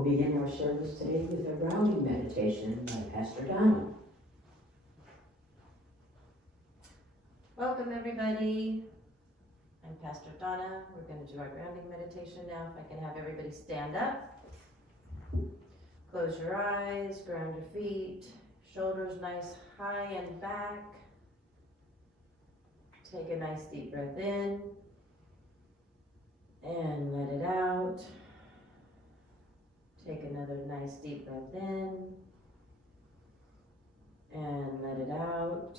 We'll begin our service today with a grounding meditation by Pastor Donna. Welcome everybody. I'm Pastor Donna. We're going to do our grounding meditation now. If I can have everybody stand up. Close your eyes, ground your feet, shoulders nice high and back. Take a nice deep breath in and let it out. Take another nice deep breath in and let it out.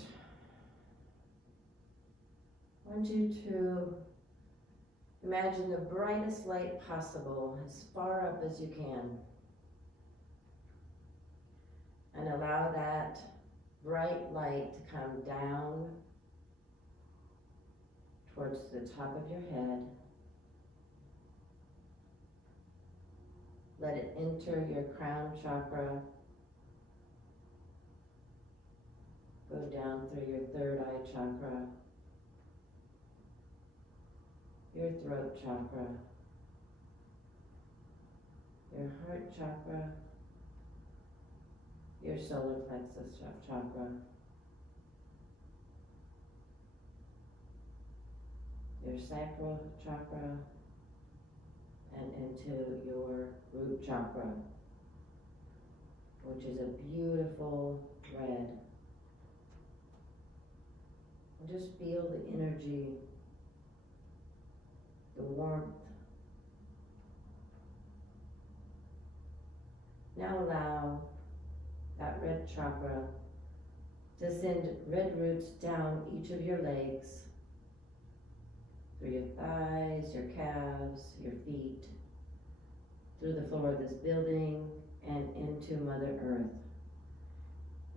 I want you to imagine the brightest light possible as far up as you can. And allow that bright light to come down towards the top of your head. Let it enter your crown chakra. Go down through your third eye chakra, your throat chakra, your heart chakra, your solar plexus chakra, your sacral chakra, and into your root chakra, which is a beautiful red. And just feel the energy, the warmth. Now allow that red chakra to send red roots down each of your legs, through your thighs, your calves, your feet, through the floor of this building and into Mother Earth.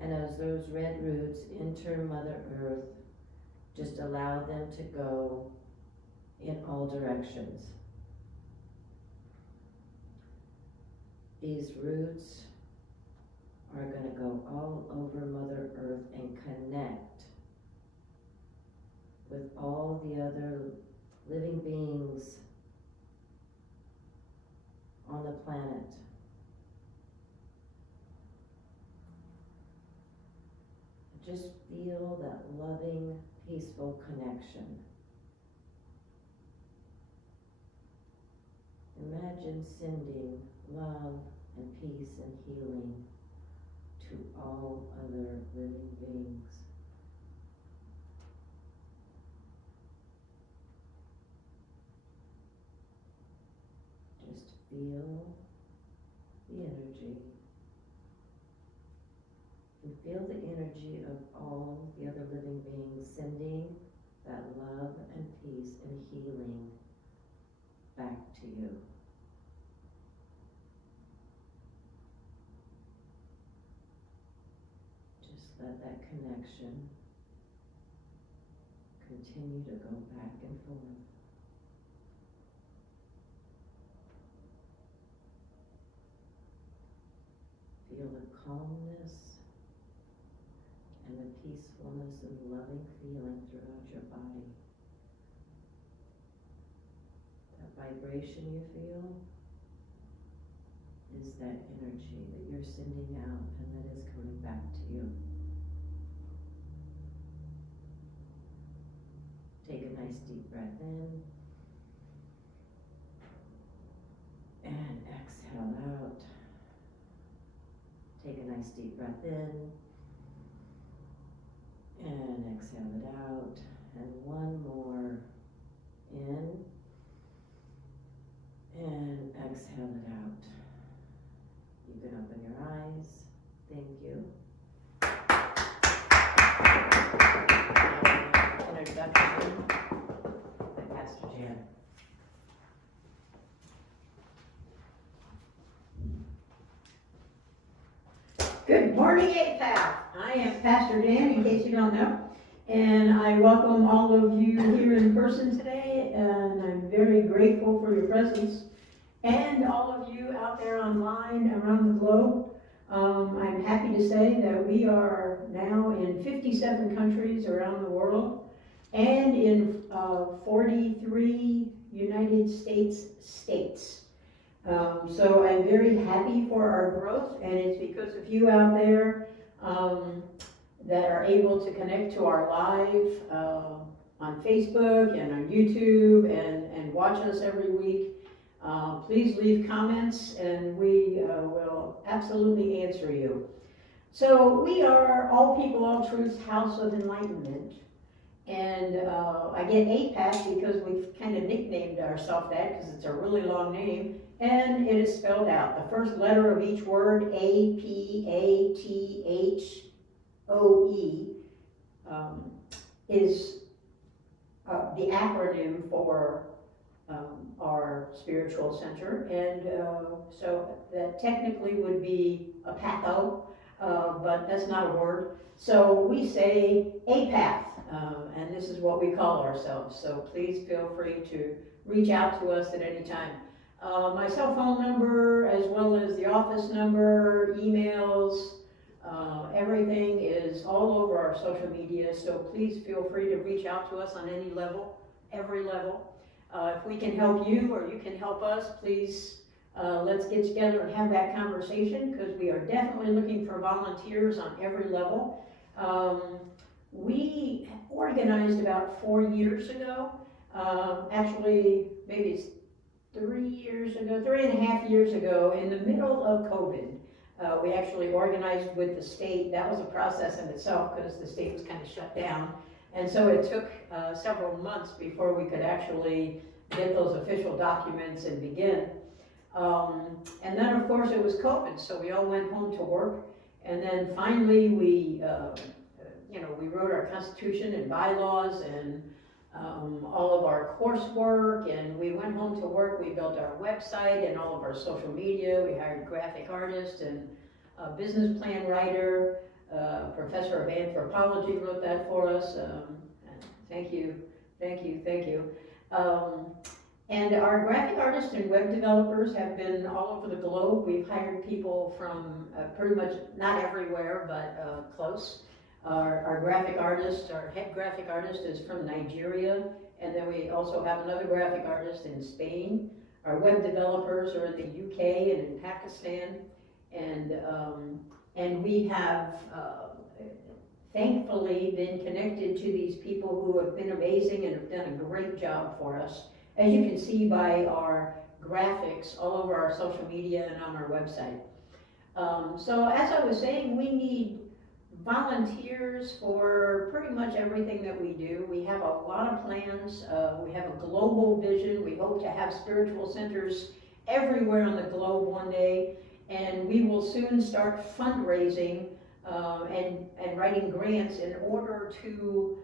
And as those red roots enter Mother Earth, just allow them to go in all directions. These roots are going to go all over Mother Earth and connect with all the other living beings on the planet. Just feel that loving, peaceful connection. Imagine sending love and peace and healing to all other living beings. Just feel the energy. And feel the energy of all the other living beings sending that love and peace and healing back to you. Just let that connection continue to go back and forth. Feel the calmness and the peacefulness and loving feeling throughout your body. That vibration you feel is that energy that you're sending out and that is coming back to you. Take a nice deep breath in and exhale out. Take a nice deep breath in and exhale it out. And one more in and exhale it out. You can open your eyes. Thank you. Introduction by Pastor Jan. Good morning, Apath. I am Pastor Dan, in case you don't know, and I welcome all of you here in person today, and I'm very grateful for your presence, and all of you out there online around the globe. I'm happy to say that we are now in 57 countries around the world, and in 43 United States states. So I'm very happy for our growth, and it's because of you out there that are able to connect to our live on Facebook and on YouTube and watch us every week. Please leave comments and we will absolutely answer you. So we are All People, All Truths House of Enlightenment. And I get Apath because we've kind of nicknamed ourselves that because it's a really long name. And it is spelled out. The first letter of each word, APATHOE, is the acronym for our spiritual center. And so that technically would be Apatho, but that's not a word. So we say Apath, and this is what we call ourselves. So please feel free to reach out to us at any time. My cell phone number, as well as the office number, emails, everything is all over our social media. So please feel free to reach out to us on any level, every level. If we can help you or you can help us, please let's get together and have that conversation, because we are definitely looking for volunteers on every level. We organized about 4 years ago, actually maybe it's 3 years ago, 3.5 years ago, in the middle of COVID. We actually organized with the state. That was a process in itself because the state was kind of shut down. And so it took several months before we could actually get those official documents and begin. And then of course it was COVID, so we all went home to work. And then finally we wrote our Constitution and bylaws and all of our coursework, and we went home to work. We built our website and all of our social media. We hired graphic artists and a business plan writer. Professor of anthropology wrote that for us. Thank you. And our graphic artists and web developers have been all over the globe. We've hired people from pretty much, not everywhere, but close. Our graphic artist, our head graphic artist is from Nigeria, and then we also have another graphic artist in Spain. Our web developers are in the UK and in Pakistan, and we have thankfully been connected to these people who have been amazing and have done a great job for us, as you can see by our graphics all over our social media and on our website. So as I was saying, we need volunteers for pretty much everything that we do. We have a lot of plans. We have a global vision. We hope to have spiritual centers everywhere on the globe one day, and we will soon start fundraising and writing grants in order to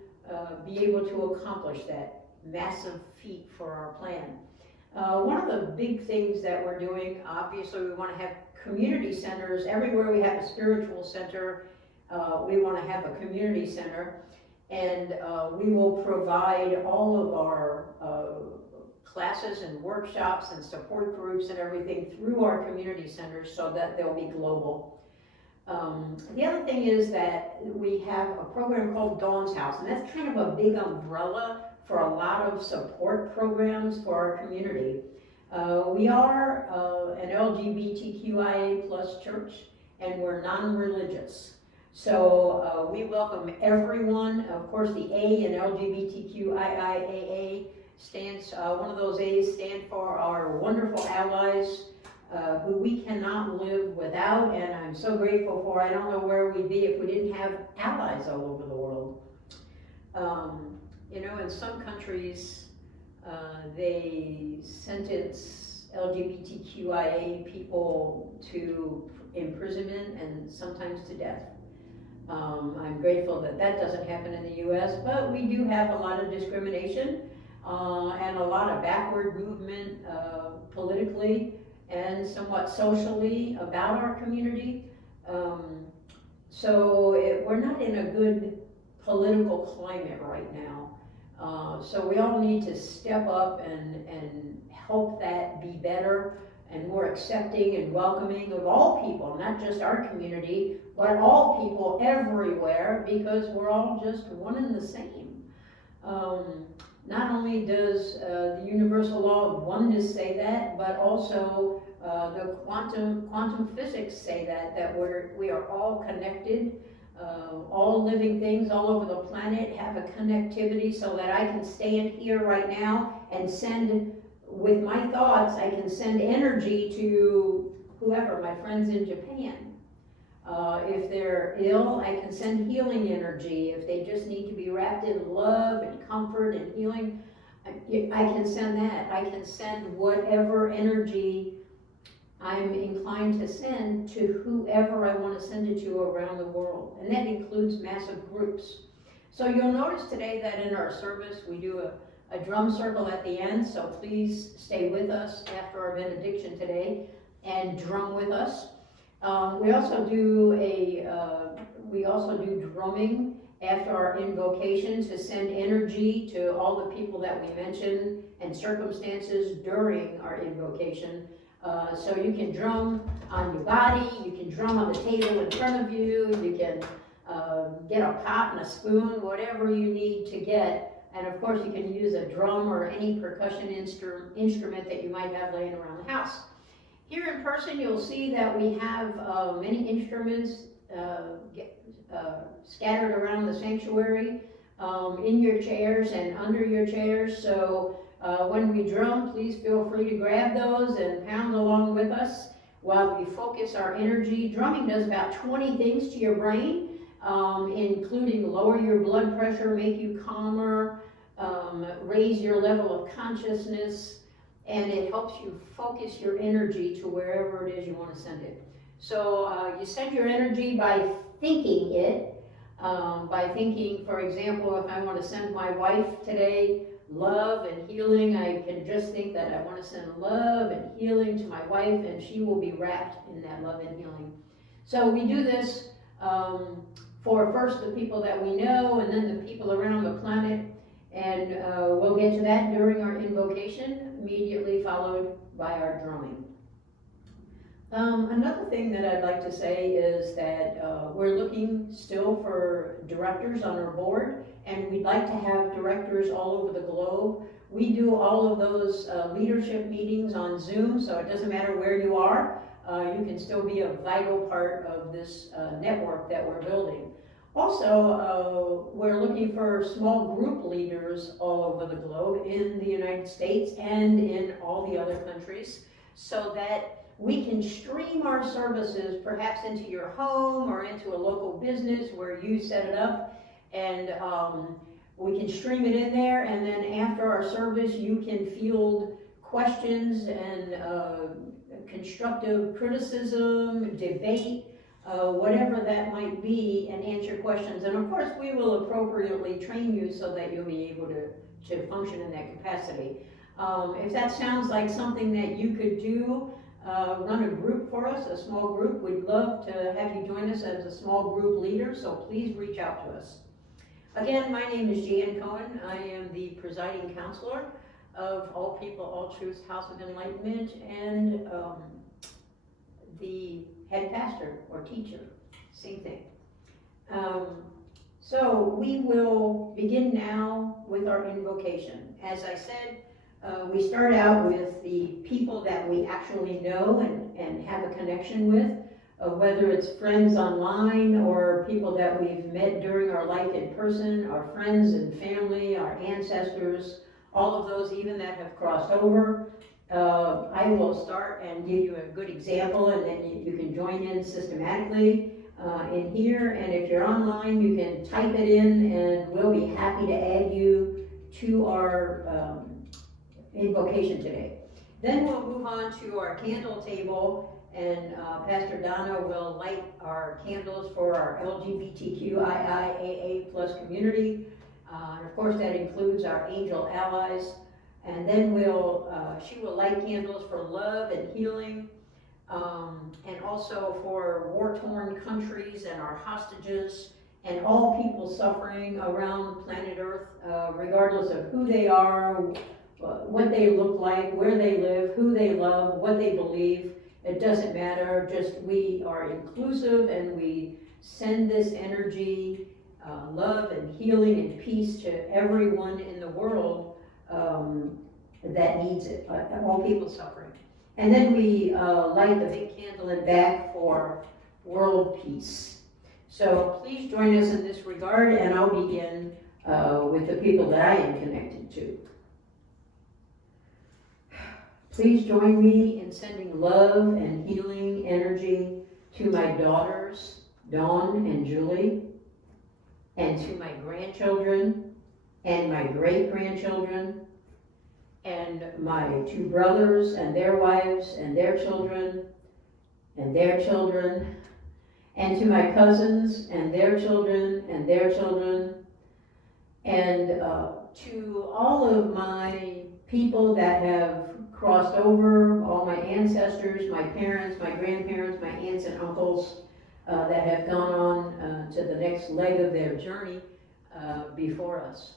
be able to accomplish that massive feat for our plan. One of the big things that we're doing, obviously we want to have community centers. Everywhere we have a spiritual center, we want to have a community center, and we will provide all of our classes and workshops and support groups and everything through our community centers so that they'll be global. The other thing is that we have a program called Dawn's House, and that's kind of a big umbrella for a lot of support programs for our community. We are an LGBTQIA plus church, and we're non-religious. So we welcome everyone. Of course, the A in LGBTQIA stands, one of those A's stand for our wonderful allies, who we cannot live without, and I'm so grateful for. I don't know where we'd be if we didn't have allies all over the world. In some countries, they sentence LGBTQIA people to imprisonment and sometimes to death. I'm grateful that that doesn't happen in the U.S., but we do have a lot of discrimination and a lot of backward movement politically and somewhat socially about our community. So we're not in a good political climate right now. So we all need to step up and help that be better and more accepting and welcoming of all people, not just our community, but all people everywhere, because we're all just one and the same. not only does the universal law of oneness say that, but also the quantum physics say that we are all connected. All living things all over the planet have a connectivity, so that I can stand here right now and send, with my thoughts, I can send energy to whoever, my friends in Japan. If they're ill, I can send healing energy. If they just need to be wrapped in love and comfort and healing, I can send that. I can send whatever energy I'm inclined to send to whoever I want to send it to around the world. And that includes massive groups. So you'll notice today that in our service we do a drum circle at the end, so please stay with us after our benediction today and drum with us. We also do drumming after our invocation to send energy to all the people that we mention and circumstances during our invocation. So you can drum on your body, you can drum on the table in front of you, you can get a pot and a spoon, whatever you need to get. And of course you can use a drum or any percussion instrument that you might have laying around the house. Here in person you'll see that we have many instruments scattered around the sanctuary, in your chairs and under your chairs. So when we drum, please feel free to grab those and pound along with us while we focus our energy. Drumming does about 20 things to your brain, including lower your blood pressure, make you calmer, raise your level of consciousness, and it helps you focus your energy to wherever it is you want to send it. So you send your energy by thinking it, by thinking, for example, if I want to send my wife today love and healing, I can just think that I want to send love and healing to my wife, and she will be wrapped in that love and healing. So we do this for first the people that we know, and then the people around the planet, and we'll get to that during our invocation, immediately followed by our drumming. Another thing that I'd like to say is that we're looking still for directors on our board, and we'd like to have directors all over the globe. We do all of those leadership meetings on Zoom, so it doesn't matter where you are, you can still be a vital part of this network that we're building. Also, we're looking for small group leaders all over the globe, in the United States and in all the other countries, so that we can stream our services perhaps into your home or into a local business where you set it up, and we can stream it in there, and then after our service you can field questions and constructive criticism, debate, whatever that might be, and answer questions. And of course we will appropriately train you so that you'll be able to function in that capacity. If that sounds like something that you could do, run a group for us, a small group. We'd love to have you join us as a small group leader, so please reach out to us. Again, my name is Jan Cohen. I am the presiding counselor of All People, All Truths House of Enlightenment, and the head pastor or teacher, same thing. So we will begin now with our invocation. As I said, we start out with the people that we actually know and have a connection with, whether it's friends online or people that we've met during our life in person, our friends and family, our ancestors, all of those even that have crossed over. I will start and give you a good example, and then you can join in systematically in here. And if you're online, you can type it in, and we'll be happy to add you to our invocation today. Then we'll move on to our candle table, and Pastor Donna will light our candles for our LGBTQIA+ community. And of course that includes our angel allies. And then she will light candles for love and healing, and also for war-torn countries and our hostages and all people suffering around planet Earth, regardless of who they are, what they look like, where they live, who they love, what they believe. It doesn't matter, just we are inclusive, and we send this energy, love and healing and peace to everyone in the world, that needs it, all people suffering. And then we light the big candle in back for world peace. So please join us in this regard, and I'll begin with the people that I am connected to. Please join me in sending love and healing energy to my daughters, Dawn and Julie, and to my grandchildren, and my great-grandchildren, and my 2 brothers and their wives and their children, and their children, and to my cousins and their children and their children, and to all of my people that have crossed over, all my ancestors, my parents, my grandparents, my aunts and uncles that have gone on to the next leg of their journey before us.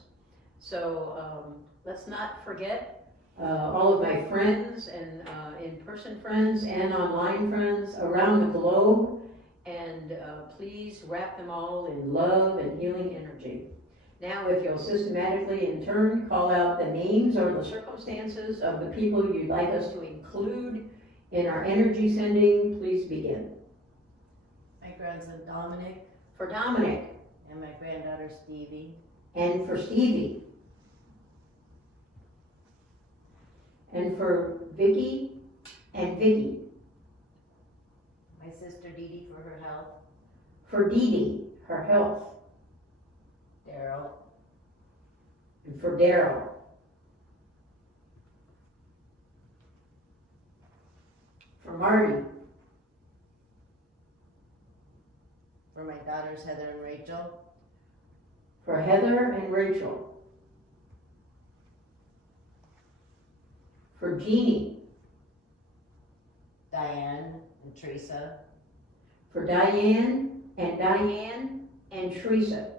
So let's not forget all of my friends and in-person friends and online friends around the globe, and please wrap them all in love and healing energy. Now, if you'll systematically, in turn, call out the names or the circumstances of the people you'd like us to include in our energy sending, please begin. My grandson Dominic. For Dominic. And my granddaughter Stevie. And for Stevie. And for Vicky and Vicky. My sister Dee Dee for her health. For Dee Dee, her health. Daryl. And for Daryl. For Marty. For my daughters Heather and Rachel. For Heather and Rachel. For Jeannie. Diane and Teresa. For Diane and Teresa.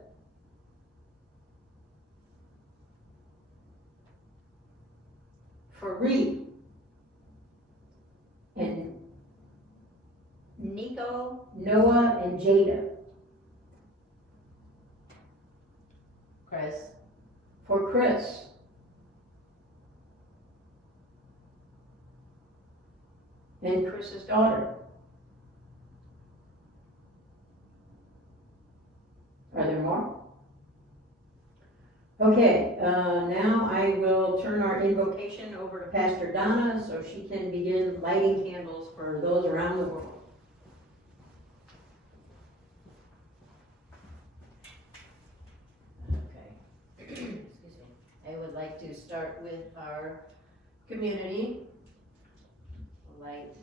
For Reed and Nico, Noah, and Jada. Chris. For Chris. And Chris's daughter. Are there more? Okay, now I will turn our invocation over to Pastor Donna so she can begin lighting candles for those around the world. Okay. Excuse me. I would like to start with our community. Light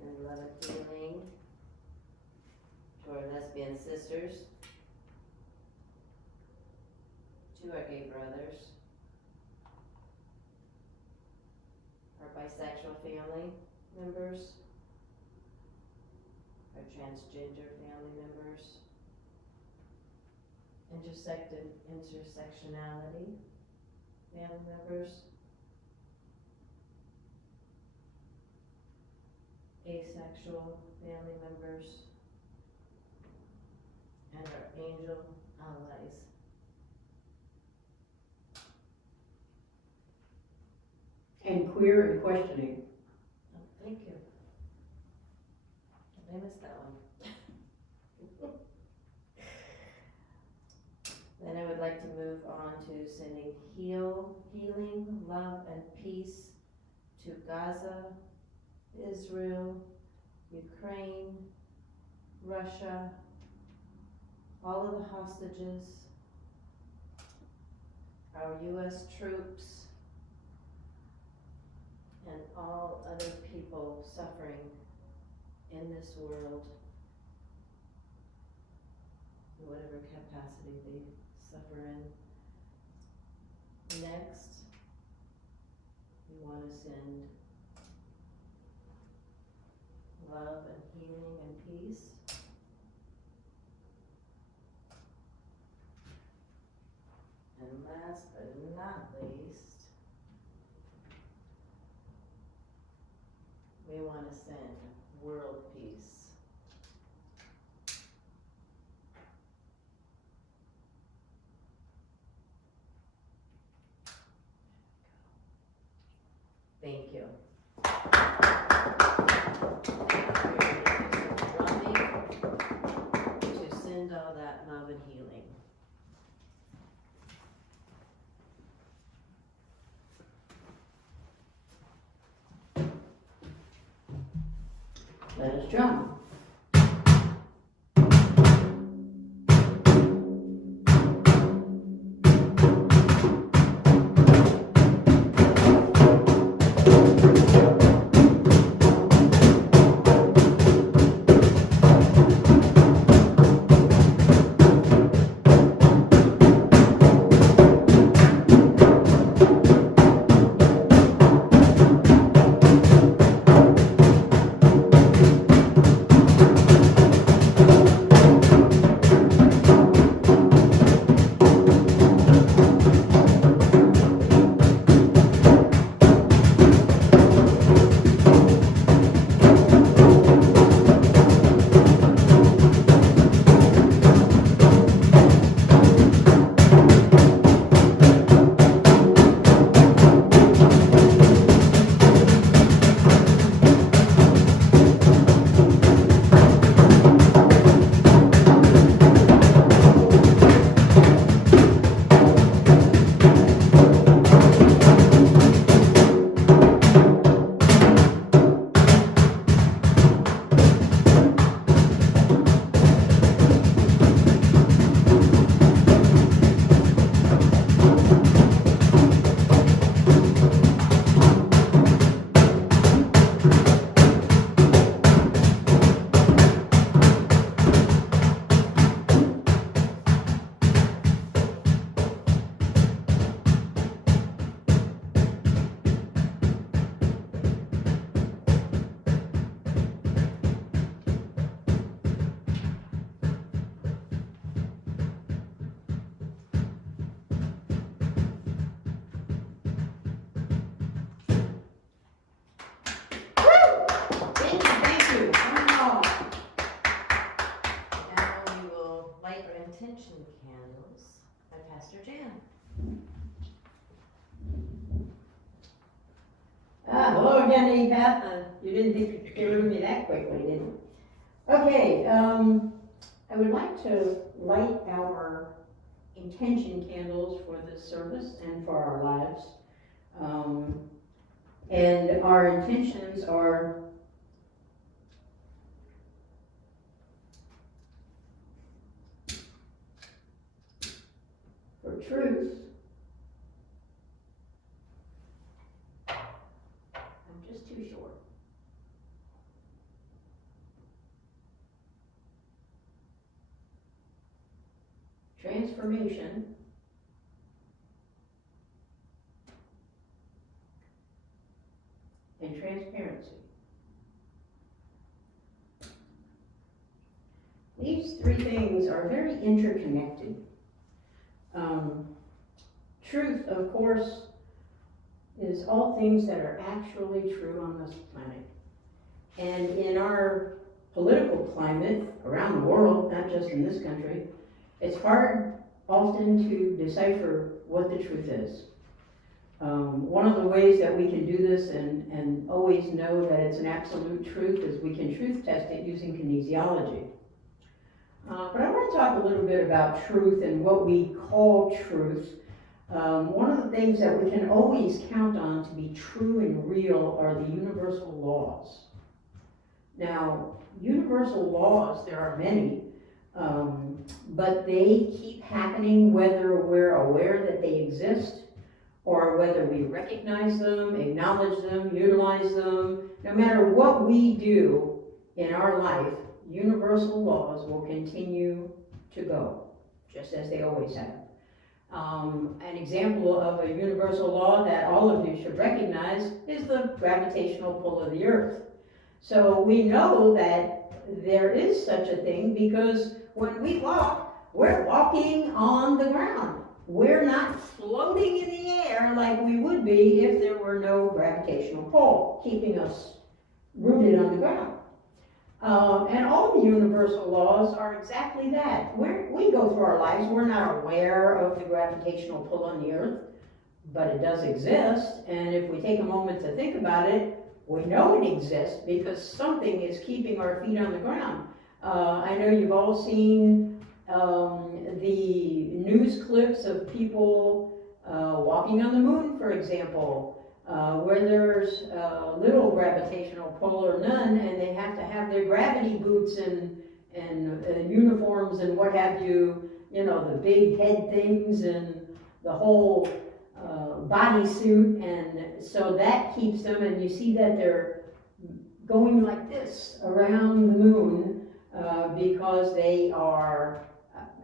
and love and healing to our lesbian sisters, to our gay brothers, our bisexual family members, our transgender family members, intersectionality family members, asexual family members, and our angel allies. And queer and questioning. Oh, thank you. I missed that one. Then I would like to move on to sending healing, love, and peace to Gaza, Israel, Ukraine, Russia, all of the hostages, our U.S. troops, and all other people suffering in this world, in whatever capacity they suffer in. Next, we want to send love and healing and peace and last but not least, we want to send world peace. Thank you. To send all that love and healing. Let us drum. Intention candles by Pastor Jan. Hello again, Apath. You didn't think you could get rid of me that quickly, did you? Okay, I would like to light our intention candles for this service and for our lives. And our intentions are for truth. I'm just too short. Transformation. And transparency. These three things are very interconnected. Truth, of course, is all things that are actually true on this planet. And in our political climate around the world, not just in this country, it's hard often to decipher what the truth is. One of the ways that we can do this and always know that it's an absolute truth is we can truth test it using kinesiology. But I want to talk a little bit about truth and what we call truth. One of the things that we can always count on to be true and real are the universal laws. Now, universal laws, there are many, but they keep happening whether we're aware that they exist or whether we recognize them, acknowledge them, utilize them. No matter what we do in our life, universal laws will continue to go, just as they always have. An example of a universal law that all of you should recognize is the gravitational pull of the earth. So we know that there is such a thing because when we walk, we're walking on the ground. We're not floating in the air like we would be if there were no gravitational pull keeping us rooted on the ground. And all the universal laws are exactly that. We go through our lives, we're not aware of the gravitational pull on the earth, but it does exist, and if we take a moment to think about it, we know it exists because something is keeping our feet on the ground. I know you've all seen the news clips of people walking on the moon, for example, where there's little gravitational pull or none, and they have to have their gravity boots and uniforms and what have you, you know, the big head things and the whole bodysuit, and so that keeps them, and you see that they're going like this around the moon because they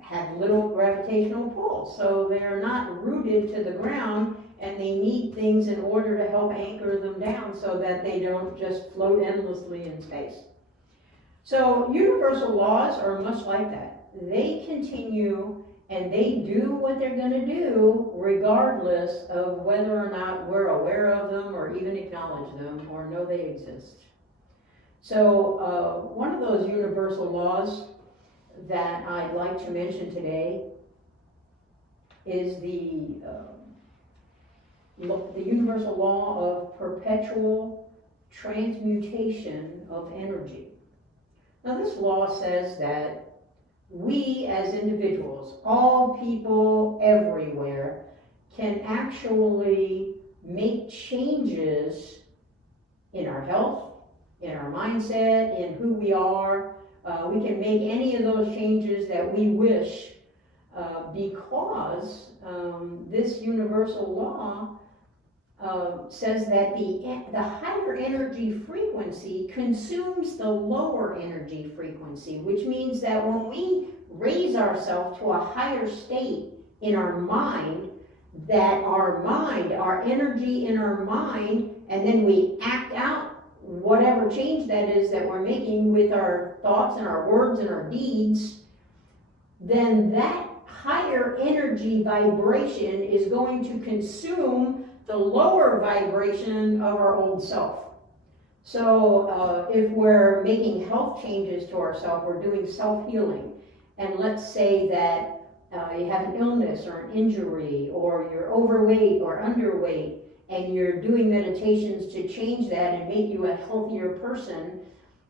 have little gravitational pull, so they're not rooted to the ground, and they need things in order to help anchor them down so that they don't just float endlessly in space. So universal laws are much like that. They continue and they do what they're going to do regardless of whether or not we're aware of them or even acknowledge them or know they exist. So one of those universal laws that I'd like to mention today is the universal law of perpetual transmutation of energy. Now this law says that we as individuals, all people everywhere, can actually make changes in our health, in our mindset, in who we are. We can make any of those changes that we wish because this universal law says that the higher energy frequency consumes the lower energy frequency, which means that when we raise ourselves to a higher state in our mind, that our energy in our mind, and then we act out whatever change that is that we're making with our thoughts and our words and our deeds, then that higher energy vibration is going to consume the lower vibration of our old self. So if we're making health changes to ourselves, we're doing self-healing, and let's say that you have an illness or an injury, or you're overweight or underweight, and you're doing meditations to change that and make you a healthier person,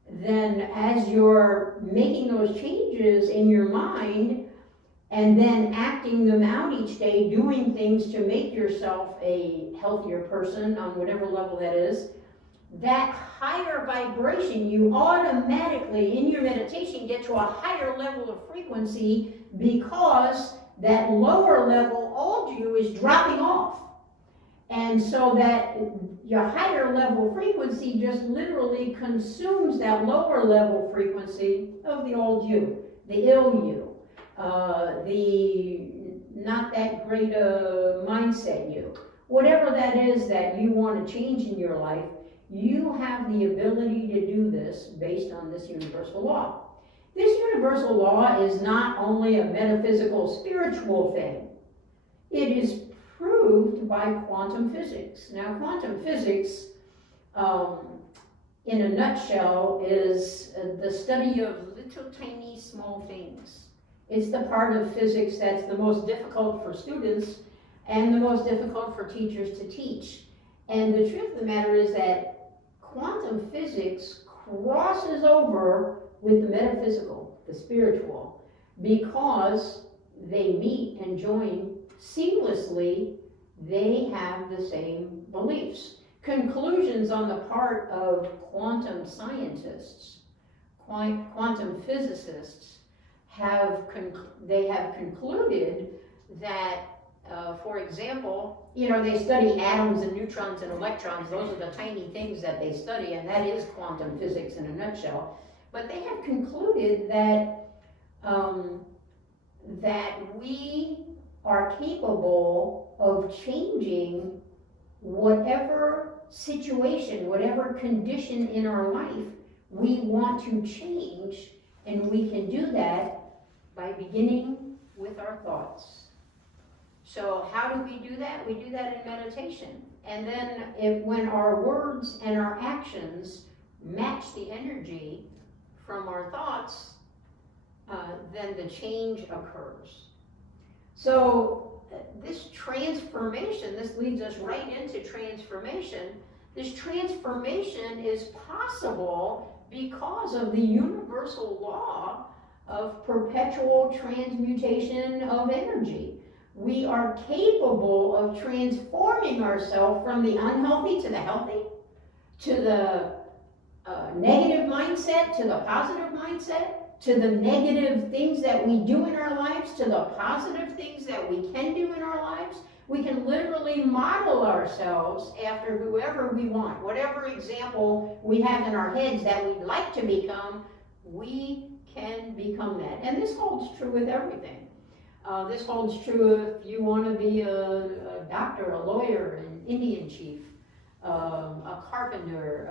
then as you're making those changes in your mind and then acting them out each day, doing things to make yourself a healthier person on whatever level that is, that higher vibration, you automatically in your meditation get to a higher level of frequency because that lower level old you is dropping off. And so that your higher level frequency just literally consumes that lower level frequency of the old you, the ill you, the not that great mindset you. Whatever that is that you want to change in your life, you have the ability to do this based on this universal law. This universal law is not only a metaphysical, spiritual thing. It is proved by quantum physics. Now, quantum physics, in a nutshell, is the study of little tiny small things. It's the part of physics that's the most difficult for students and the most difficult for teachers to teach. And the truth of the matter is that quantum physics crosses over with the metaphysical, the spiritual, because they meet and join seamlessly. They have the same beliefs. Conclusions on the part of quantum scientists, quantum physicists, have concluded that, for example, they study atoms and neutrons and electrons. Those are the tiny things that they study, and that is quantum physics in a nutshell. But they have concluded that that we are capable of changing whatever situation, whatever condition in our life we want to change, and we can do that by beginning with our thoughts. So how do we do that? We do that in meditation. And then when our words and our actions match the energy from our thoughts, then the change occurs. So this transformation, this leads us right into transformation. This transformation is possible because of the universal law of perpetual transmutation of energy. We are capable of transforming ourselves from the unhealthy to the healthy, to the negative mindset to the positive mindset, to the negative things that we do in our lives to the positive things that we can do in our lives. We can literally model ourselves after whoever we want. Whatever example we have in our heads that we'd like to become, we can become that. And this holds true with everything. This holds true if you want to be a doctor, a lawyer, an Indian chief, a carpenter,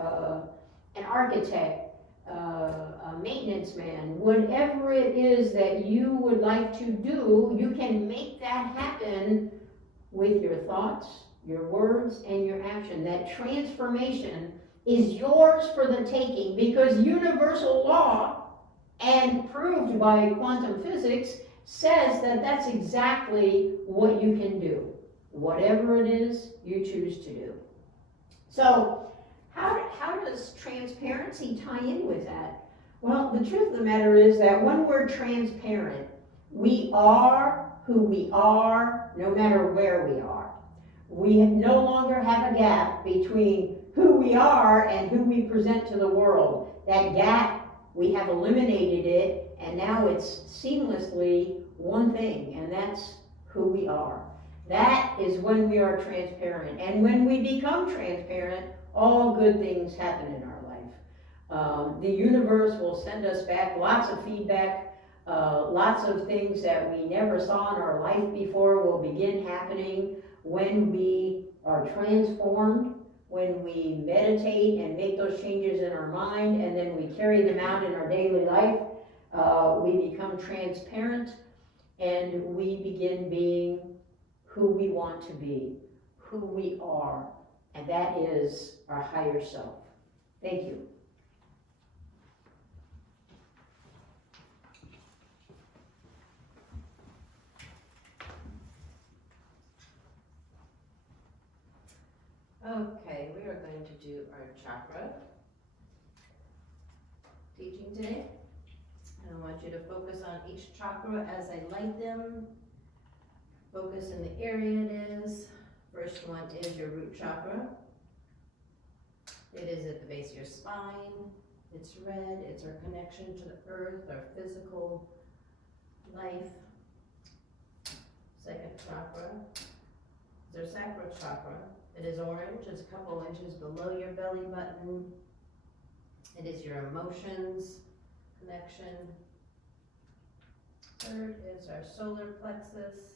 an architect, a maintenance man. Whatever it is that you would like to do, you can make that happen with your thoughts, your words, and your action. That transformation is yours for the taking, because universal law, and proved by quantum physics, says that that's exactly what you can do. Whatever it is you choose to do. So, how does transparency tie in with that? Well, the truth of the matter is that when we're transparent, we are who we are no matter where we are. We no longer have a gap between who we are and who we present to the world. That gap, we have eliminated it, and now it's seamlessly one thing, and that's who we are. That is when we are transparent. And when we become transparent, all good things happen in our life. The universe will send us back lots of feedback, lots of things that we never saw in our life before will begin happening when we are transformed, when we meditate and make those changes in our mind, and then we carry them out in our daily life. We become transparent, and we begin being who we want to be, who we are, and that is our higher self. Thank you. Okay, we are going to do our chakra teaching today. And I want you to focus on each chakra as I light them. Focus in the area it is. First one is your root chakra. It is at the base of your spine. It's red. It's our connection to the earth, our physical life. Second chakra is our sacral chakra. It is orange. It's a couple inches below your belly button. It is your emotions connection. Third is our solar plexus.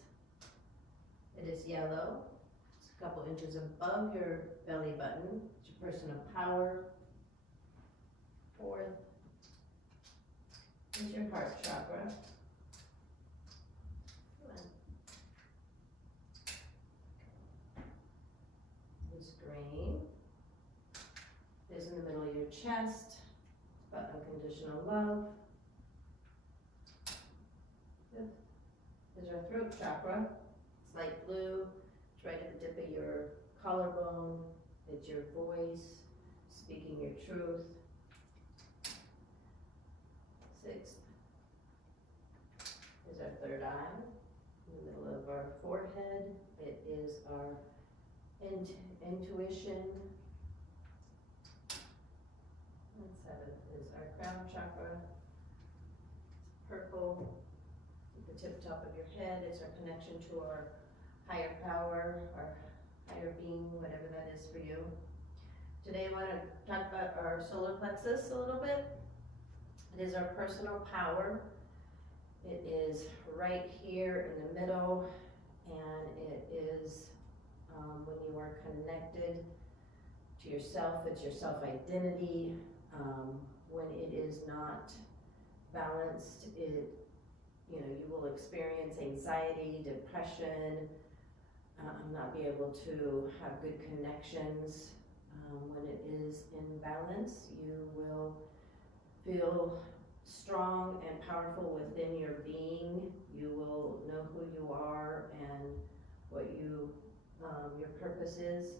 It is yellow. It's a couple inches above your belly button. It's your person of power. Fourth is your heart chakra. It's green. It is in the middle of your chest. It's about unconditional love. Fifth is our throat chakra. It's light blue. It's right at the tip of your collarbone. It's your voice, speaking your truth. Sixth is our third eye, in the middle of our forehead. It is our intuition. And seventh is our crown chakra. It's purple, at the tip top of your head. It's our connection to our higher power, our higher being, whatever that is for you. Today I want to talk about our solar plexus a little bit. It is our personal power. It is right here in the middle, and it is when you are connected to yourself. It's your self-identity. When it is not balanced, you will experience anxiety, depression, not be able to have good connections. When it is in balance, you will feel strong and powerful within your being. You will know who you are and what your purpose is.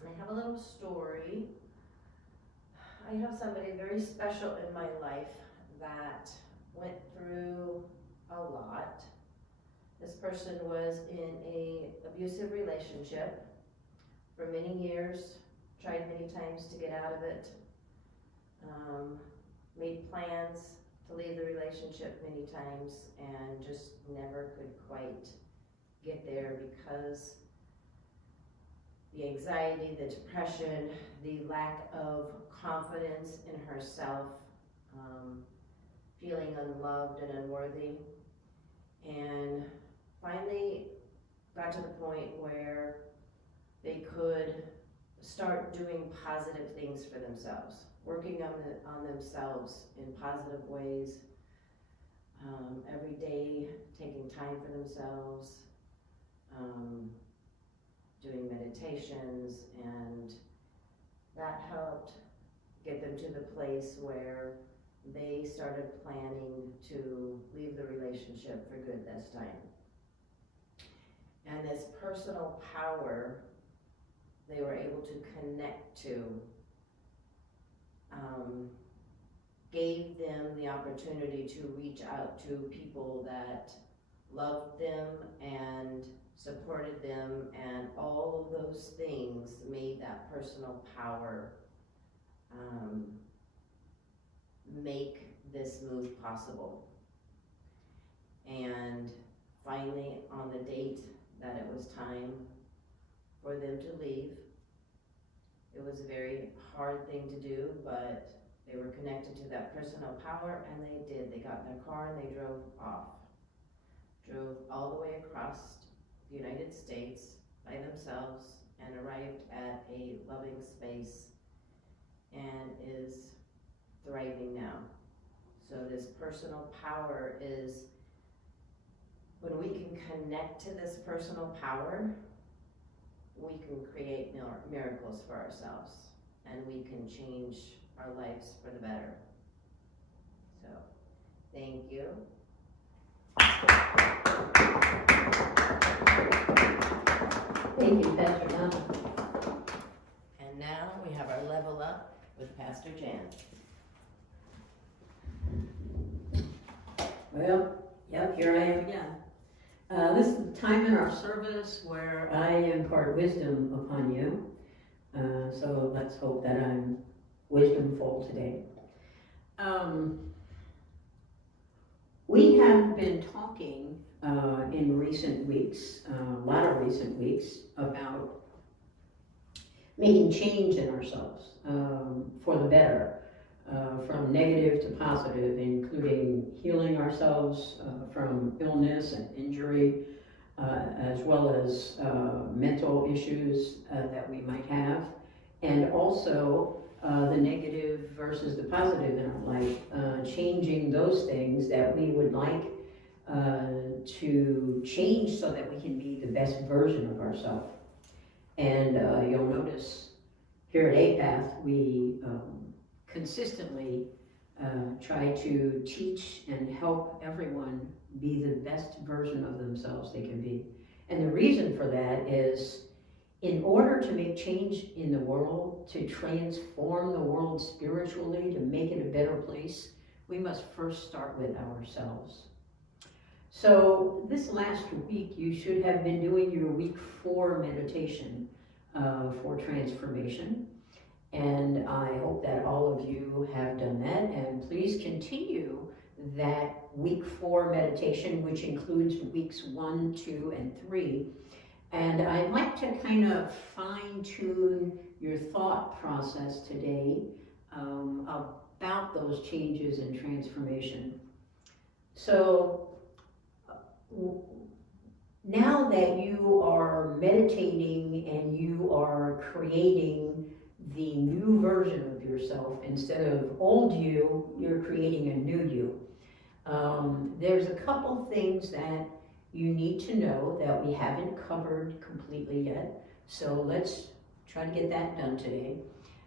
And I have a little story. I have somebody very special in my life that went through a lot. This person was in a abusive relationship for many years, tried many times to get out of it, made plans to leave the relationship many times, and just never could quite get there because the anxiety, the depression, the lack of confidence in herself, feeling unloved and unworthy, and finally got to the point where they could start doing positive things for themselves, working on themselves in positive ways, every day taking time for themselves, doing meditations, and that helped get them to the place where they started planning to leave the relationship for good this time. And this personal power they were able to connect to gave them the opportunity to reach out to people that loved them and supported them, and all of those things made that personal power make this move possible. And finally, on the date that it was time for them to leave, it was a very hard thing to do, but they were connected to that personal power, and they did. They got in their car and they drove off. Drove all the way across the United States by themselves and arrived at a loving space and is thriving now. So this personal power is, when we can connect to this personal power, we can create miracles for ourselves, and we can change our lives for the better. So, thank you. Thank you, Pastor Donna. And now we have our level up with Pastor Jan. Well, yep, here I am again. This is the time in our service where I impart wisdom upon you. So let's hope that I'm wisdomful today. We have been talking in recent weeks, a lot of recent weeks, about making change in ourselves for the better, from negative to positive, including healing ourselves from illness and injury, as well as mental issues that we might have, and also the negative versus the positive in our life, changing those things that we would like to change so that we can be the best version of ourselves. And you'll notice here at Apath, we consistently try to teach and help everyone be the best version of themselves they can be. And the reason for that is, in order to make change in the world, to transform the world spiritually, to make it a better place, we must first start with ourselves. So this last week, you should have been doing your week 4 meditation for transformation. And I hope that all of you have done that, and please continue that week 4 meditation, which includes weeks 1, 2, and 3. And I'd like to kind of fine-tune your thought process today about those changes and transformation. So now that you are meditating and you are creating the new version of yourself, instead of old you, you're creating a new you. There's a couple things that you need to know that we haven't covered completely yet. So let's try to get that done today.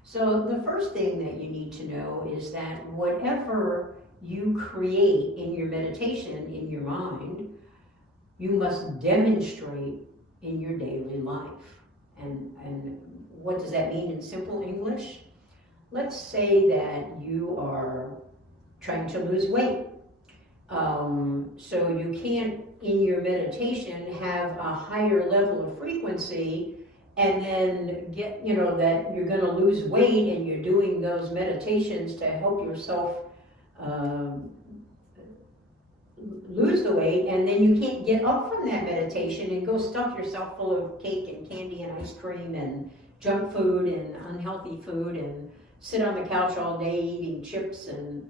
So the first thing that you need to know is that whatever you create in your meditation, in your mind, you must demonstrate in your daily life. And what does that mean in simple English? Let's say that you are trying to lose weight. So you can't, in your meditation, have a higher level of frequency and then get, that you're going to lose weight and you're doing those meditations to help yourself lose the weight, and then you can't get up from that meditation and go stuff yourself full of cake and candy and ice cream and junk food and unhealthy food and sit on the couch all day eating chips and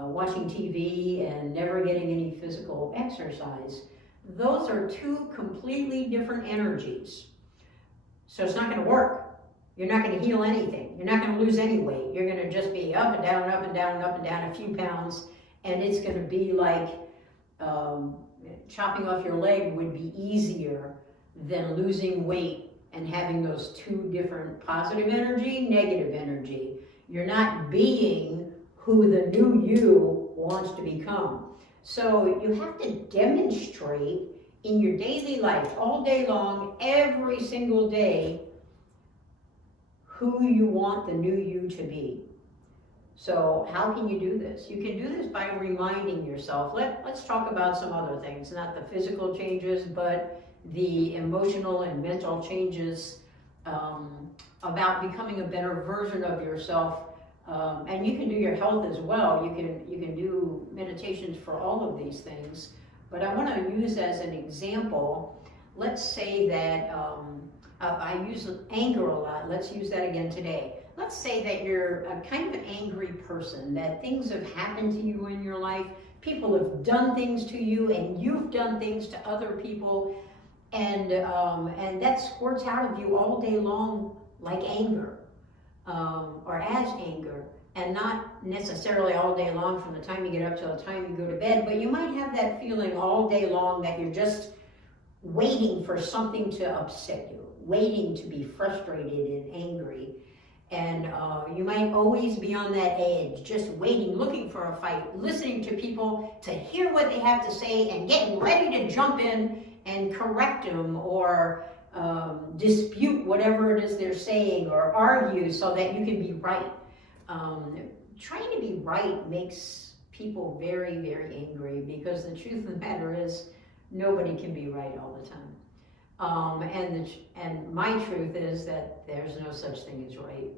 watching TV and never getting any physical exercise. Those are two completely different energies. So it's not going to work. You're not going to heal anything. You're not going to lose any weight. You're going to just be up and down, up and down, up and down a few pounds, and it's going to be like chopping off your leg would be easier than losing weight and having those two different positive energy, negative energy. You're not being who the new you wants to become. So you have to demonstrate in your daily life, all day long, every single day, who you want the new you to be. So how can you do this? You can do this by reminding yourself. Let's talk about some other things, not the physical changes, but the emotional and mental changes about becoming a better version of yourself. And you can do your health as well. You can do meditations for all of these things. But I want to use as an example, let's say that I use anger a lot. Let's use that again today. Let's say that you're a kind of an angry person, that things have happened to you in your life. People have done things to you and you've done things to other people. And that squirts out of you all day long like anger or as anger. And not necessarily all day long from the time you get up till the time you go to bed, but you might have that feeling all day long that you're just waiting for something to upset you, waiting to be frustrated and angry. And you might always be on that edge, just waiting, looking for a fight, listening to people to hear what they have to say and getting ready to jump in and correct them or dispute whatever it is they're saying or argue so that you can be right. Trying to be right makes people very, very angry because the truth of the matter is nobody can be right all the time. And my truth is that there's no such thing as right.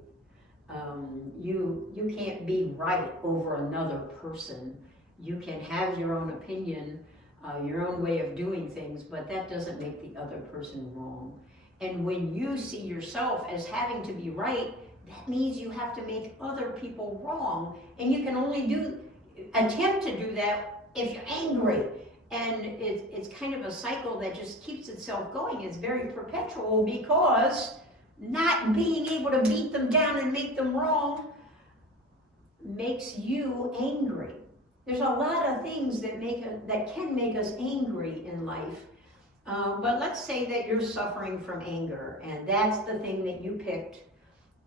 You can't be right over another person. You can have your own opinion, your own way of doing things, but that doesn't make the other person wrong. And when you see yourself as having to be right, that means you have to make other people wrong. And you can only attempt to do that if you're angry. And it's kind of a cycle that just keeps itself going. It's very perpetual because not being able to beat them down and make them wrong makes you angry. There's a lot of things that can make us angry in life. But let's say that you're suffering from anger, and that's the thing that you picked.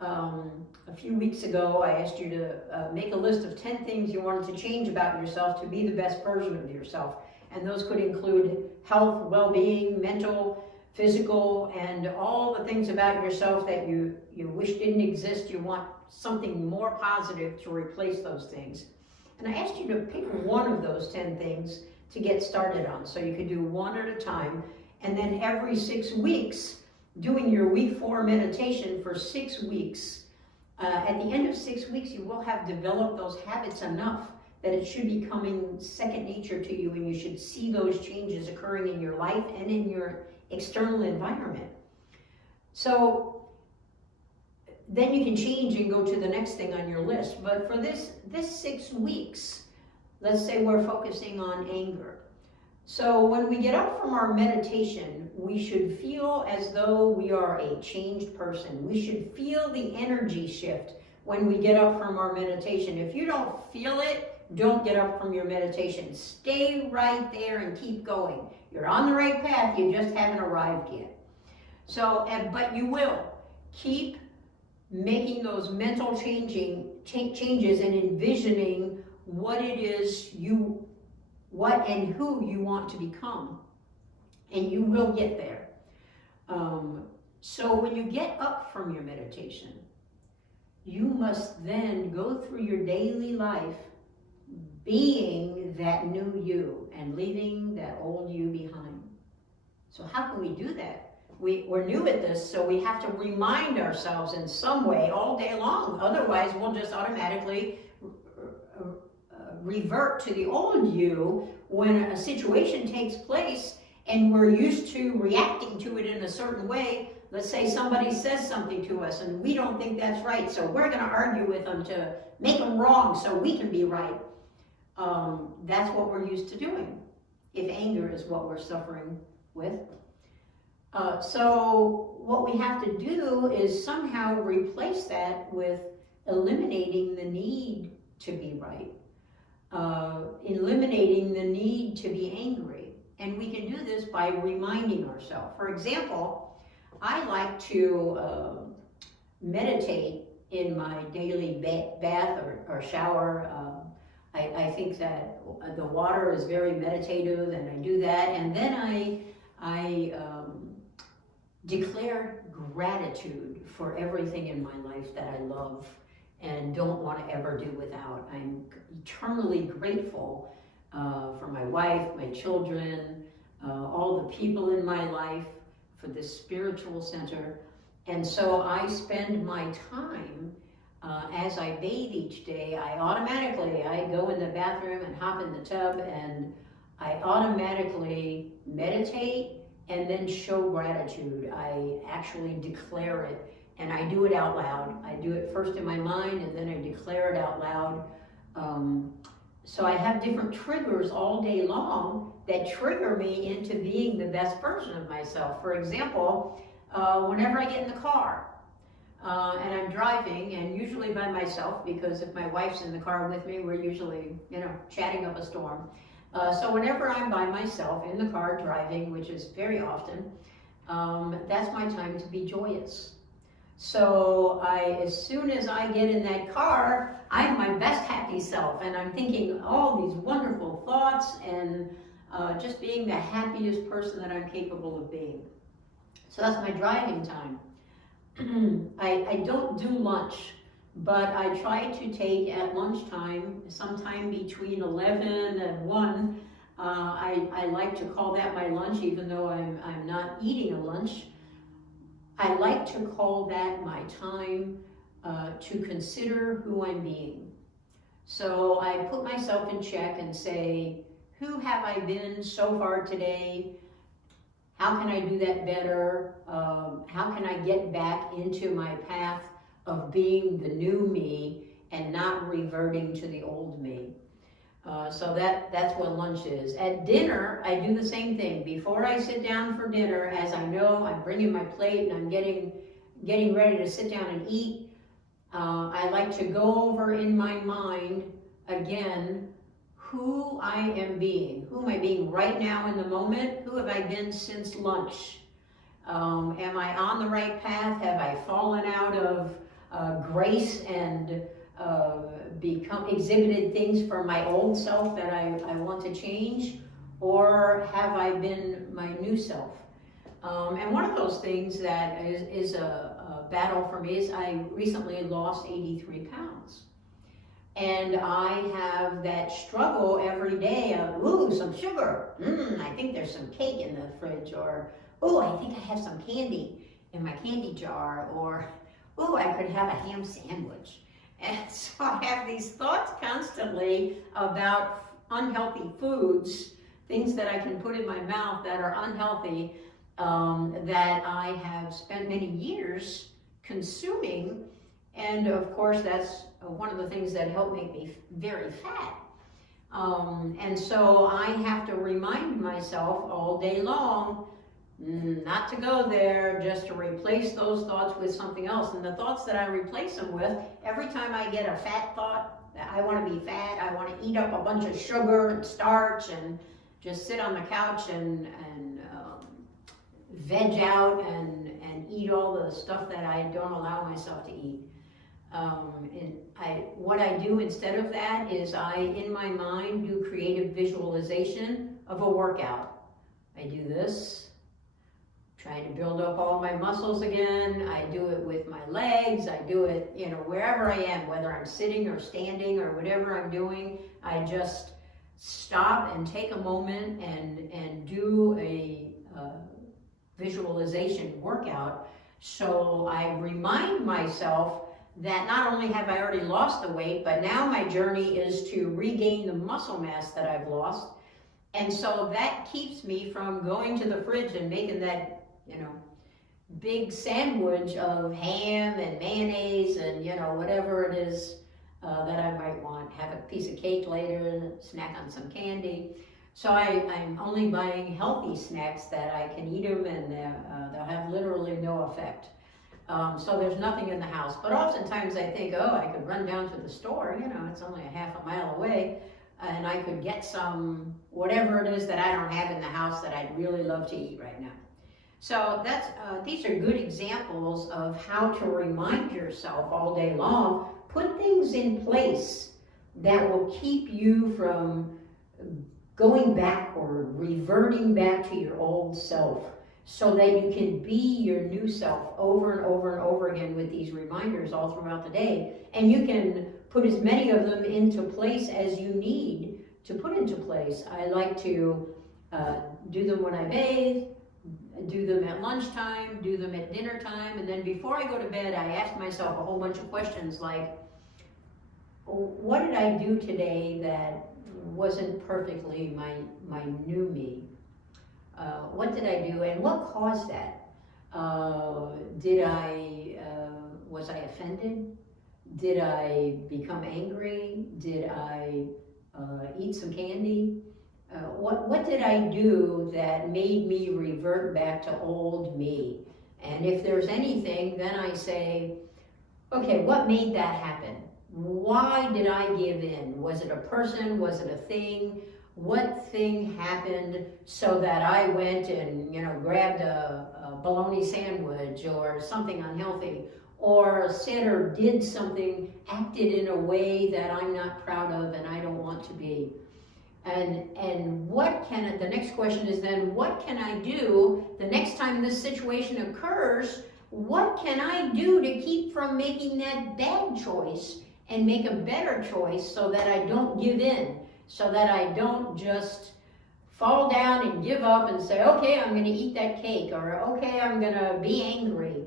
A few weeks ago, I asked you to make a list of 10 things you wanted to change about yourself to be the best version of yourself. And those could include health, well-being, mental, physical, and all the things about yourself that you wish didn't exist. You want something more positive to replace those things. And I asked you to pick one of those 10 things to get started on. So you could do one at a time. And then every 6 weeks, doing your week 4 meditation for 6 weeks. At the end of 6 weeks, you will have developed those habits enough that it should be coming second nature to you, and you should see those changes occurring in your life and in your external environment. So then you can change and go to the next thing on your list. But for this 6 weeks, let's say we're focusing on anger. So when we get up from our meditation, we should feel as though we are a changed person. We should feel the energy shift when we get up from our meditation. If you don't feel it, don't get up from your meditation. Stay right there and keep going. You're on the right path, you just haven't arrived yet. So, but you will. Keep making those mental changes and envisioning what it is what and who you want to become. and you will get there. So when you get up from your meditation, you must then go through your daily life being that new you and leaving that old you behind. So how can we do that? We're new at this, so we have to remind ourselves in some way all day long. Otherwise, we'll just automatically revert to the old you when a situation takes place and we're used to reacting to it in a certain way. Let's say somebody says something to us and we don't think that's right, so we're going to argue with them to make them wrong so we can be right. That's what we're used to doing, if anger is what we're suffering with. So what we have to do is somehow replace that with eliminating the need to be right, eliminating the need to be angry. And we can do this by reminding ourselves. For example, I like to meditate in my daily bath or shower. I think that the water is very meditative, and I do that. And then I declare gratitude for everything in my life that I love and don't want to ever do without. I'm eternally grateful for my wife, my children, all the people in my life, for this spiritual center. And so I spend my time, as I bathe each day, I go in the bathroom and hop in the tub, and I automatically meditate and then show gratitude. I actually declare it, and I do it out loud. I do it first in my mind, and then I declare it out loud. So I have different triggers all day long that trigger me into being the best version of myself. For example, whenever I get in the car and I'm driving, and usually by myself, because if my wife's in the car with me, we're usually, chatting up a storm. So whenever I'm by myself in the car driving, which is very often, that's my time to be joyous. So as soon as I get in that car, I'm my best happy self, and I'm thinking all these wonderful thoughts and just being the happiest person that I'm capable of being. So that's my driving time. I don't do lunch, but I try to take at lunchtime, sometime between 11 and 1. I like to call that my lunch, even though I'm not eating a lunch. I like to call that my time to consider who I'm being. So I put myself in check and say, who have I been so far today? How can I do that better? How can I get back into my path of being the new me and not reverting to the old me? So that's what lunch is. At dinner, I do the same thing. Before I sit down for dinner, as I know I'm bringing my plate and I'm getting ready to sit down and eat, I like to go over in my mind again who I am being. Who am I being right now in the moment? Who have I been since lunch? Am I on the right path? Have I fallen out of grace and exhibited things from my old self that I want to change? Or have I been my new self? And one of those things that is a battle for me is I recently lost 83 pounds. And I have that struggle every day of, ooh, some sugar. I think there's some cake in the fridge. Or, ooh, I think I have some candy in my candy jar. Or, ooh, I could have a ham sandwich. And so I have these thoughts constantly about unhealthy foods, things that I can put in my mouth that are unhealthy, that I have spent many years consuming. And of course, that's one of the things that help make me very fat. And so I have to remind myself all day long not to go there, just to replace those thoughts with something else. And the thoughts that I replace them with, every time I get a fat thought, that I want to be fat, I want to eat up a bunch of sugar and starch and just sit on the couch and veg out and eat all the stuff that I don't allow myself to eat. What I do instead of that is in my mind, do creative visualization of a workout. I do this, trying to build up all my muscles again. I do it with my legs. I do it, you know, wherever I am, whether I'm sitting or standing or whatever I'm doing. I just stop and take a moment and do a visualization workout. So I remind myself that not only have I already lost the weight, but now my journey is to regain the muscle mass that I've lost. And so that keeps me from going to the fridge and making that, you know, big sandwich of ham and mayonnaise and, you know, whatever it is that I might want. Have a piece of cake later, snack on some candy. So I'm only buying healthy snacks that I can eat them and they'll have literally no effect. So there's nothing in the house. But oftentimes I think, oh, I could run down to the store, you know, it's only a half a mile away, and I could get some, whatever it is that I don't have in the house that I'd really love to eat right now. So that's, these are good examples of how to remind yourself all day long. Put things in place that will keep you from going backward, reverting back to your old self, so that you can be your new self over and over and over again with these reminders all throughout the day. And you can put as many of them into place as you need to put into place. I like to do them when I bathe, do them at lunchtime, do them at dinner time, and then before I go to bed, I ask myself a whole bunch of questions like, what did I do today that wasn't perfectly my new me? What did I do and what caused that? Was I offended? Did I become angry? Did I eat some candy? What did I do that made me revert back to old me? And if there's anything, then I say, okay, what made that happen? Why did I give in? Was it a person? Was it a thing? What thing happened so that I went and, you know, grabbed a bologna sandwich or something unhealthy, or said or did something, acted in a way that I'm not proud of and I don't want to be? And what can, the next question is then, what can I do the next time this situation occurs? What can I do to keep from making that bad choice and make a better choice so that I don't give in? So that I don't just fall down and give up and say, okay, I'm going to eat that cake, or okay, I'm going to be angry.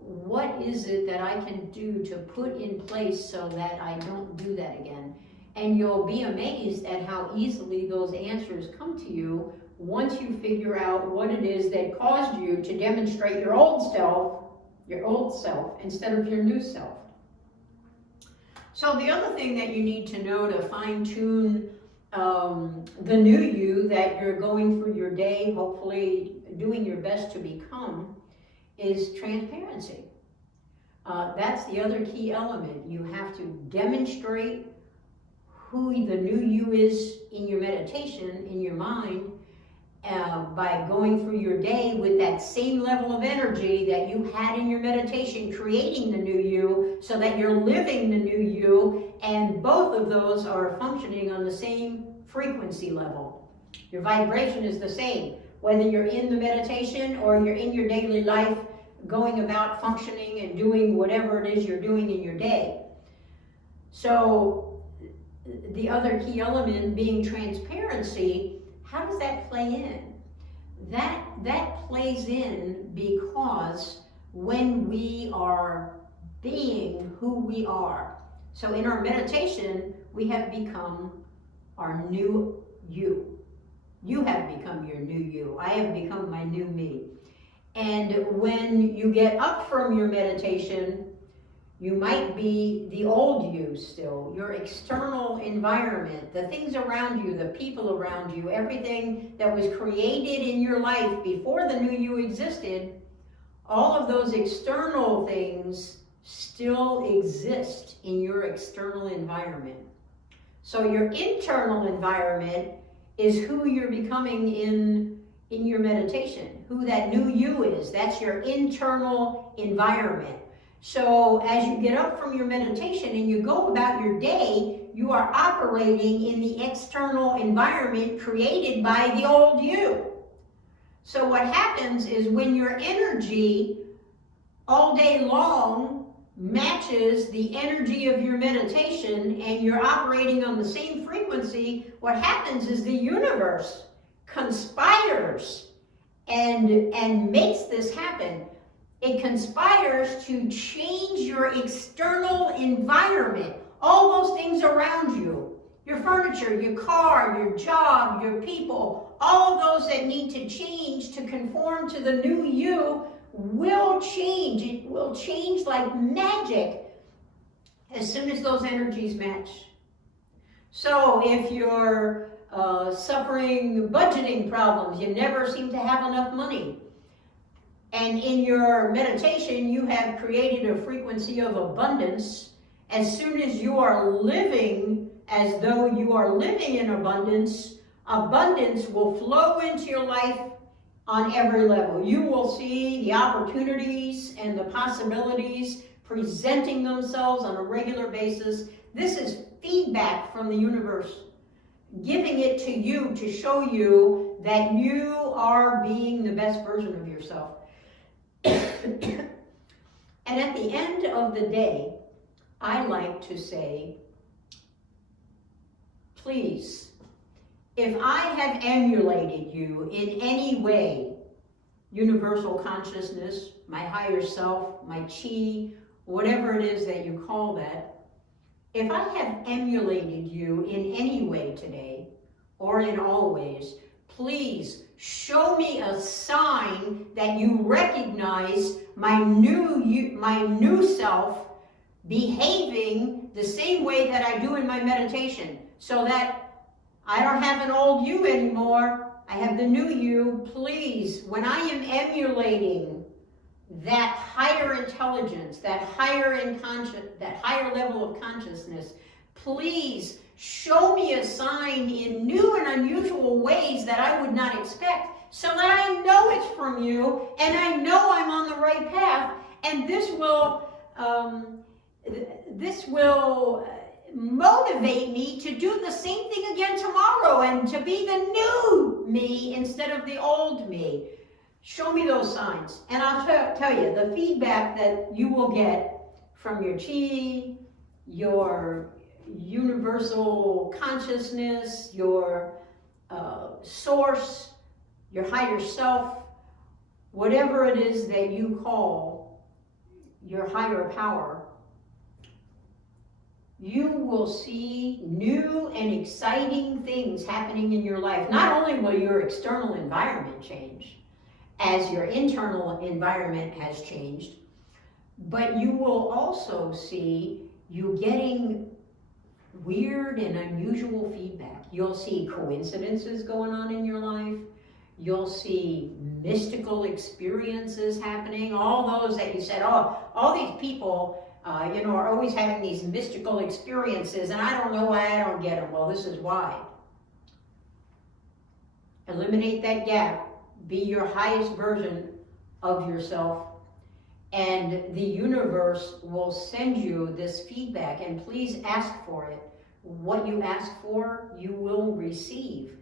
What is it that I can do to put in place so that I don't do that again? And you'll be amazed at how easily those answers come to you once you figure out what it is that caused you to demonstrate your old self instead of your new self. So the other thing that you need to know to fine-tune the new you that you're going through your day, hopefully doing your best to become, is transparency. That's the other key element. You have to demonstrate who the new you is in your meditation, in your mind, by going through your day with that same level of energy that you had in your meditation, creating the new you, so that you're living the new you, and both of those are functioning on the same frequency level. Your vibration is the same, whether you're in the meditation or you're in your daily life, going about functioning and doing whatever it is you're doing in your day. So the other key element being transparency. How does that play in? That plays in because when we are being who we are. So in our meditation, we have become our new you. You have become your new you. I have become my new me. And when you get up from your meditation, you might be the old you still, your external environment, the things around you, the people around you, everything that was created in your life before the new you existed, all of those external things still exist in your external environment. So your internal environment is who you're becoming in your meditation, who that new you is. That's your internal environment. So as you get up from your meditation and you go about your day, you are operating in the external environment created by the old you. So what happens is when your energy all day long matches the energy of your meditation and you're operating on the same frequency, what happens is the universe conspires and makes this happen. It conspires to change your external environment, all those things around you, your furniture, your car, your job, your people, all of those that need to change to conform to the new you will change. It will change like magic as soon as those energies match. So if you're suffering budgeting problems, you never seem to have enough money, and in your meditation you have created a frequency of abundance, as soon as you are living as though you are living in abundance, abundance will flow into your life on every level. You will see the opportunities and the possibilities presenting themselves on a regular basis. This is feedback from the universe, giving it to you to show you that you are being the best version of yourself. And at the end of the day, I like to say, please, if I have emulated you in any way, universal consciousness, my higher self, my chi, whatever it is that you call that, if I have emulated you in any way today, or in all ways, please show me a sign that you recognize my new self behaving the same way that I do in my meditation, so that I don't have an old you anymore. I have the new you. Please, when I am emulating that higher intelligence, that higher level of consciousness, please show me a sign in new and unusual ways that I would not expect, so that I know it's from you and I know I'm on the right path, and this will motivate me to do the same thing again tomorrow and to be the new me instead of the old me. Show me those signs, and I'll tell you, the feedback that you will get from your chi, your universal consciousness, your source, your higher self, whatever it is that you call your higher power, you will see new and exciting things happening in your life. Not only will your external environment change, as your internal environment has changed, but you will also see you getting weird and unusual feedback. You'll see coincidences going on in your life. You'll see mystical experiences happening. All those that you said, oh, all these people are always having these mystical experiences, and I don't know why I don't get them. Well, this is why. Eliminate that gap. Be your highest version of yourself, and the universe will send you this feedback, and please ask for it. What you ask for, you will receive.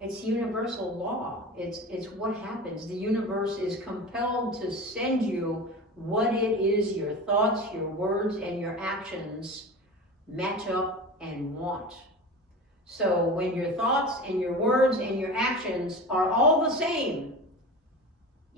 It's universal law. It's what happens. The universe is compelled to send you what it is your thoughts, your words, and your actions match up and want. So when your thoughts and your words and your actions are all the same,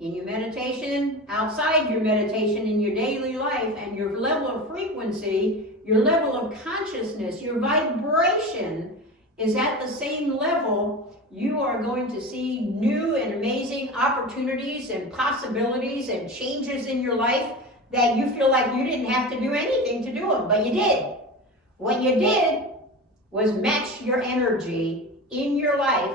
in your meditation, outside your meditation, in your daily life, and your level of frequency, your level of consciousness, your vibration is at the same level, you are going to see new and amazing opportunities and possibilities and changes in your life that you feel like you didn't have to do anything to do them, but you did. What you did was match your energy in your life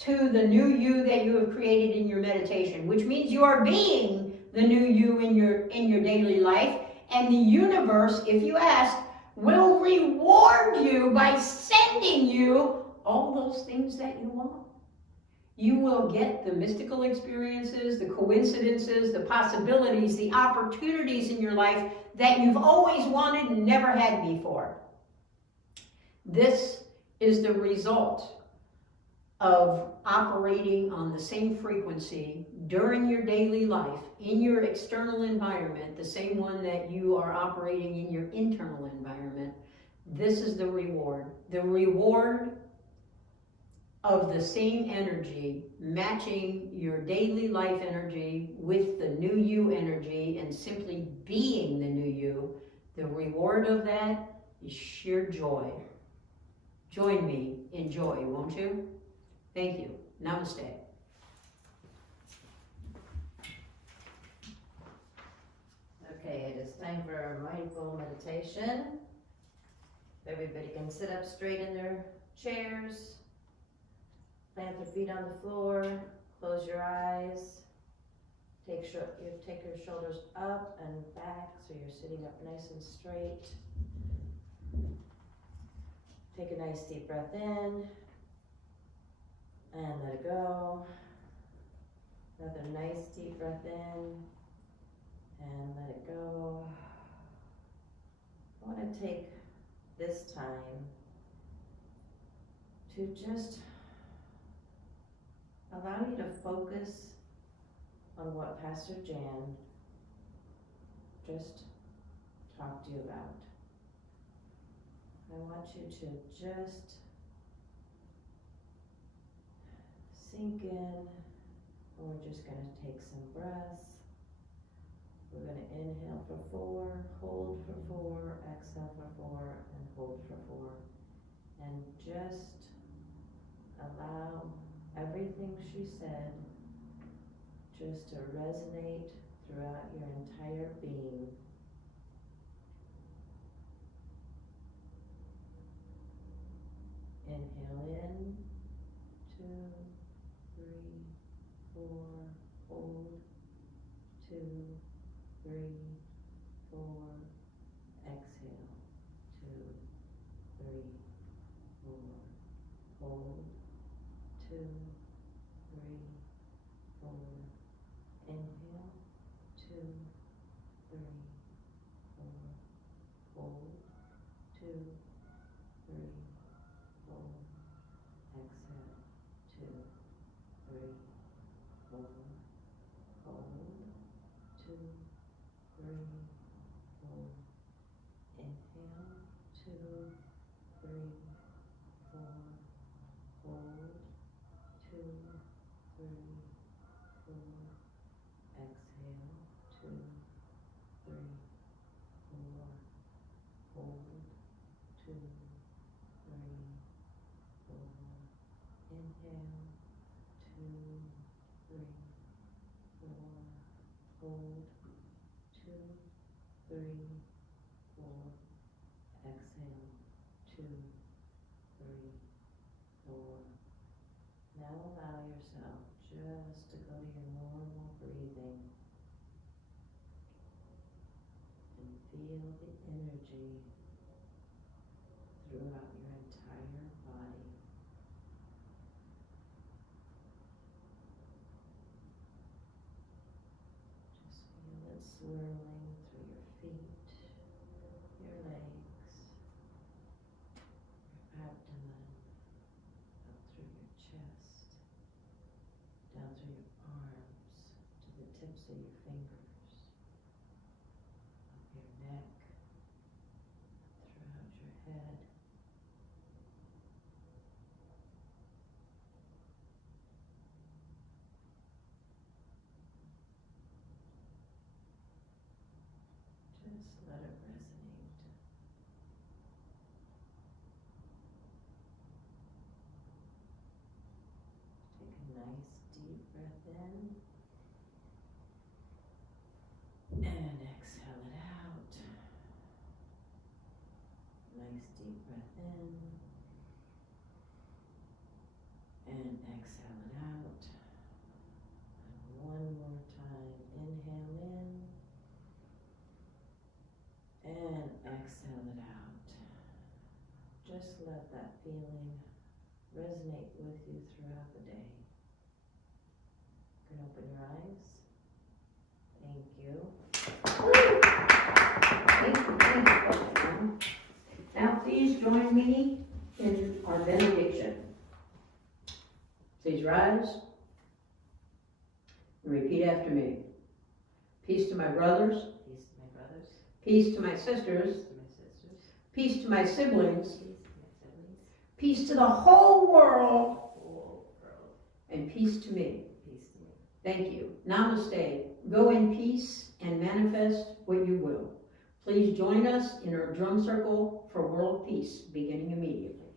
to the new you that you have created in your meditation, which means you are being the new you in your daily life, and the universe, if you ask, will reward you by sending you all those things that you want. You will get the mystical experiences, the coincidences, the possibilities, the opportunities in your life that you've always wanted and never had before. This is the result of operating on the same frequency during your daily life, in your external environment, the same one that you are operating in your internal environment. This is the reward. The reward of the same energy, matching your daily life energy with the new you energy and simply being the new you. The reward of that is sheer joy. Join me in joy, won't you? Thank you. Namaste. Okay, it is time for our mindful meditation. Everybody can sit up straight in their chairs, plant their feet on the floor, close your eyes, take your shoulders up and back so you're sitting up nice and straight. Take a nice deep breath in and let it go. Another nice deep breath in and let it go. I want to take this time to just allow you to focus on what Pastor Jan just talked to you about. I want you to just sink in. We're just going to take some breaths. We're going to inhale for 4, hold for 4, exhale for 4, and hold for 4. And just allow everything she said just to resonate throughout your entire being. Inhale in, 2, 3, 4, hold, 2, 3, 4, exhale, 2, 3, 4, hold, 2, 3, 4, inhale, 2, 3, 4, hold, 2, 3, 4, exhale, 2, 3, 4, hold, 2, 3, 4, inhale, 2, 3, 4, hold, 2, 3, 4, exhale, 2, 3, 4, hold, 2, 3, 4, inhale, 2, 3, 4, hold, 2, 3, 4, exhale, 2, 3, 4. Now allow yourself just to go to your normal breathing and feel the energy throughout your entire body. Just feel it swirling through your feet, your legs, your abdomen, up through your chest, down through your arms, to the tips of your fingers, up your neck, throughout your head. Just let it resonate. Take a nice deep breath in and exhale it out. Nice deep breath in and exhale it out. And one more time, inhale in and exhale it out. Just let that feeling resonate with you throughout the day. open your eyes. Thank you. Thank you, thank you. Now please join me in our benediction. Please rise and repeat after me. Peace to my brothers, Peace to my brothers. peace to my sisters, Peace to my sisters. peace to my siblings, Peace to my siblings. peace to the whole world, Whole world. and peace to me. Peace to me. Thank you. Namaste. Go in peace and manifest what you will. Please join us in our drum circle for world peace beginning immediately.